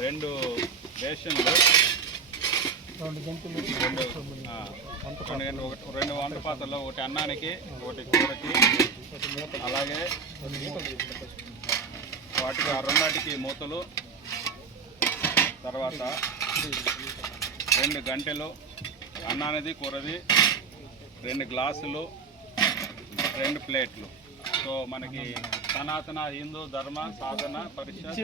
2 బేషన్లు, 2 వంట పాత్రలు, ఒకటి అన్నానికి, ఒకటి కూరకి, అలాగే వాటికి ఆ రెండాటికి మూతలు, తర్వాత 2 గంటెలు, అన్నానిది కూరది, 2 గ్లాసులు, 2 ప్లేట్లు. సో మనకి సనాతన హిందూ ధర్మ సాధన పరిషత్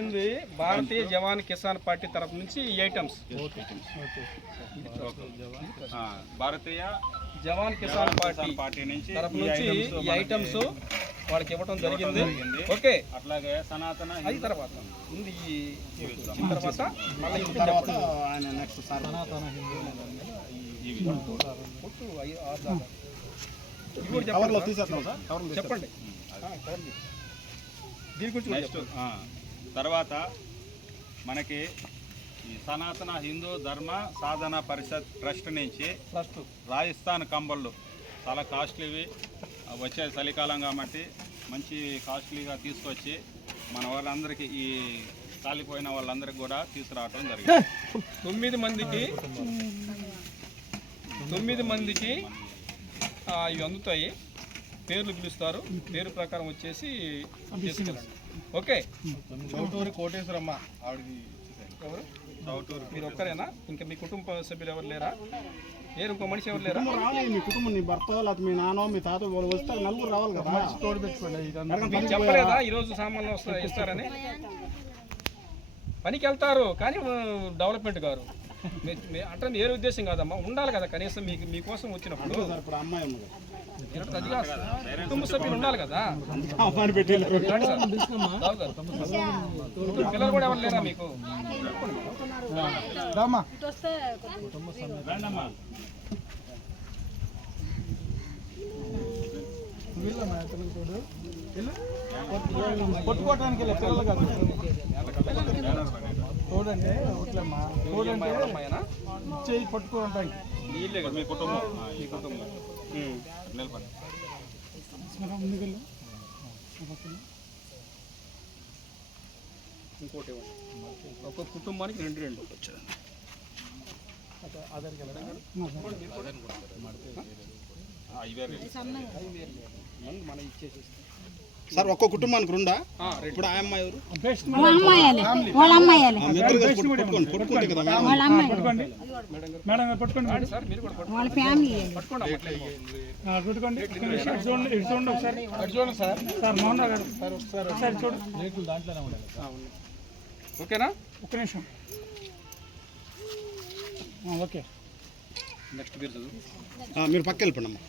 భారతీయ జవాన్ కిసాన్ పార్టీ తరఫు నుంచి ఈ ఐటమ్స్, భారతీయ జవాన్ కిసాన్ పార్టీ నుంచి తరఫు నుంచి ఈ ఐటమ్స్ వాళ్ళకి ఇవ్వడం జరిగింది. ఓకే, అట్లాగే సనాతన అది తర్వాత ఉంది. తర్వాత మళ్ళీ ఆయన నెక్స్ట్ సనాతన చెప్పండి. దీని గురించి నెక్స్ట్ తర్వాత మనకి ఈ సనాతన హిందూ ధర్మ సాధన పరిషత్ ట్రస్ట్ నుంచి రాజస్థాన్ కంబళ్ళు చాలా కాస్ట్లీవి వచ్చే చలికాలం కాబట్టి మంచి కాస్ట్లీగా తీసుకొచ్చి మన వాళ్ళందరికీ ఈ కాలిపోయిన వాళ్ళందరికీ కూడా తీసుకురావడం జరిగింది. 9 మందికి ఇవి అందుతాయి. పేర్లు పిలుస్తారు, పేరు ప్రకారం వచ్చేసి తీసుకెళ్ళండి. ఓకే, చౌటూరి కోటేశ్వరమ్మ ఆవిడకి ఎవరు? చౌటూరు మీరు ఒక్కరేనా? ఇంకా మీ కుటుంబ సభ్యులు ఎవరు లేరా? ఇంకో మనిషి ఎవరు లేరా? మీ కుటుంబం, నీ భర్త, లేకపోతే మీ నాన్న, మీ తాత వాళ్ళు వస్తే నలుగురు రావాలి కదా. తోడు పెట్టుకోండి. చెప్పలేదా ఈరోజు సామాన్లు ఇస్తారని? పనికి వెళ్తారు కానీ డెవలప్మెంట్ గారు అంటే వేరే ఉద్దేశం కాదమ్మా, ఉండాలి కదా కనీసం మీకోసం వచ్చినప్పుడు. కుటుంబ సభ్యులు ఉండాలి కదా. పిల్లలు కూడా ఎవరు లేరా మీకు? కొట్టుకోవటానికి పిల్లలు కాదు, చూడండి. చూడండి చేయి పట్టుకోవటానికి వీళ్ళే కదా మీ కుటుంబం. ఈ కుటుంబం ఇంకోటి ఒక కుటుంబానికి 2 వచ్చారు. మనం ఇచ్చేసి సార్ ఒక్క కుటుంబానికి 2. ఇప్పుడు ఆ అమ్మాయి ఎవరు? ఓకేనా? ఒక్క నిమిషం. ఓకే, నెక్స్ట్ మీరు పక్క వెళ్ళిపోండి అమ్మా.